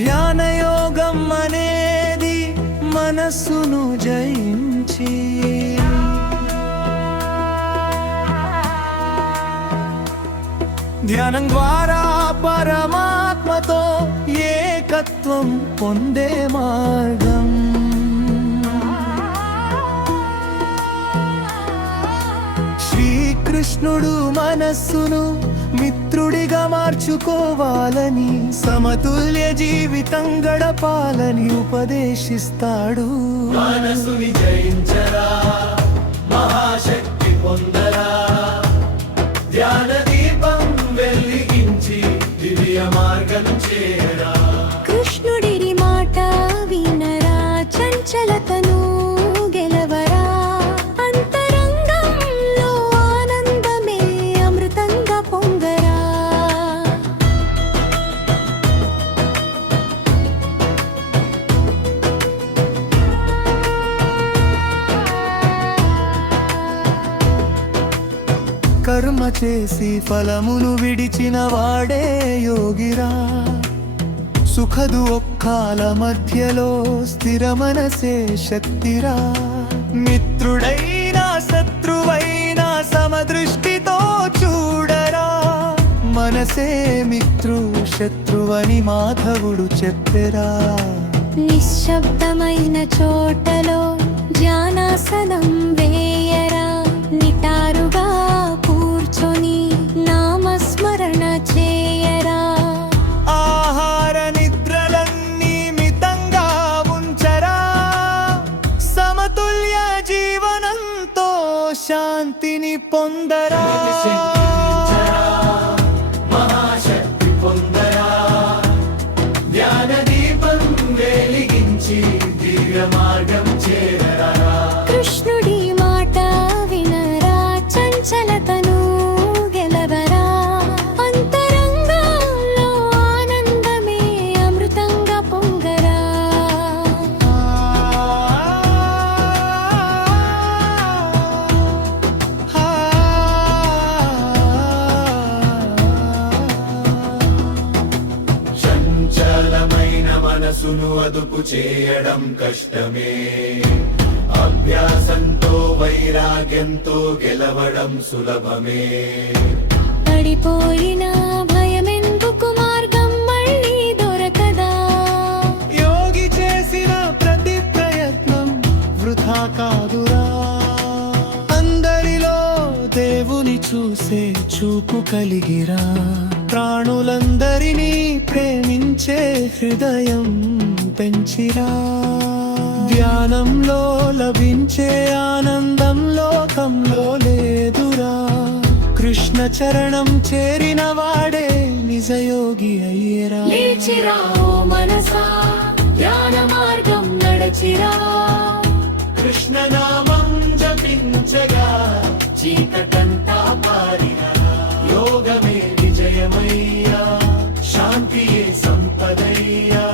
ధ్యానయోగం అనేది మనస్సును జయించి ధ్యానం ద్వారా పరమాత్మతో ఏకత్వం పొందే మార్గం. శ్రీకృష్ణుడు మనస్సును మిత్రుడిగా మార్చుకోవాలని, సమతుల్య జీవితం గడపాలని ఉపదేశిస్తాడు. మనసుని జయించరా, మహాశక్తి పొందరా, ధ్యాన దీపం వెలిగించి దివ్య మార్గం చేరా. కృష్ణుడి మాట వినరా, చంచలతను గెలవరా, అంతరంగంలో ఆనందమే అమృతంగా పొంగరా. కర్మ చేసి ఫలమును విడిచిన వాడే యోగిరా. సుఖ దుఃఖాల మధ్యలో స్థిర మనసే శక్తిరా. మిత్రుడైనా శత్రువైనా సమదృష్టితో చూడరా. మనసే మిత్రు శత్రువని మాధవుడు చెప్పెరా. నిశ్శబ్దమైన చోటలో ధ్యానాసనం వేయరా, నిటారుగా కూర్చొని నామస్మరణ చేయరా. ఆహార నిద్రలన్నీ మితంగా ఉంచరా. సమతుల్య జీవనంతో శాంతిని పొందరా. మహాశక్తి పొందరా, ధ్యాన దీపం వెలిగించి దివ్య మార్గం చేరరా. కృష్ణుడి మాట వినరా, చంచలతను గెలవరా, అంతరంగంలో ఆనందమే అమృతంగా పొంగరా. చంచలమైన మనసును అదుపు చేయడం కష్టమే, అభ్యాసంతో వైరాగ్యంతో గెలవడం సులభమే. పడిపోయిన భయమెందుకు, మార్గం మళ్ళీ దొరకదా. యోగి చేసిన ప్రతి ప్రయత్నం వృథా కాదురా. అందరిలో దేవుని చూసే చూపు కలిగిరా. ప్రాణులందరినీ ప్రేమించే హృదయం పెంచిరా. ధ్యానంలో లభించే ఆనందం లోకంలో లేదురా. కృష్ణ చరణం చేరిన వాడే నిజయోగి అయ్యేరా. లేచిరా ఓ మనసా, ధ్యాన మార్గం నడచిరా. కృష్ణ నామం జపించగా చీకటంతా పారినా. యోగమే విజయమయ్యా, శాంతియే సంపదయ్యా.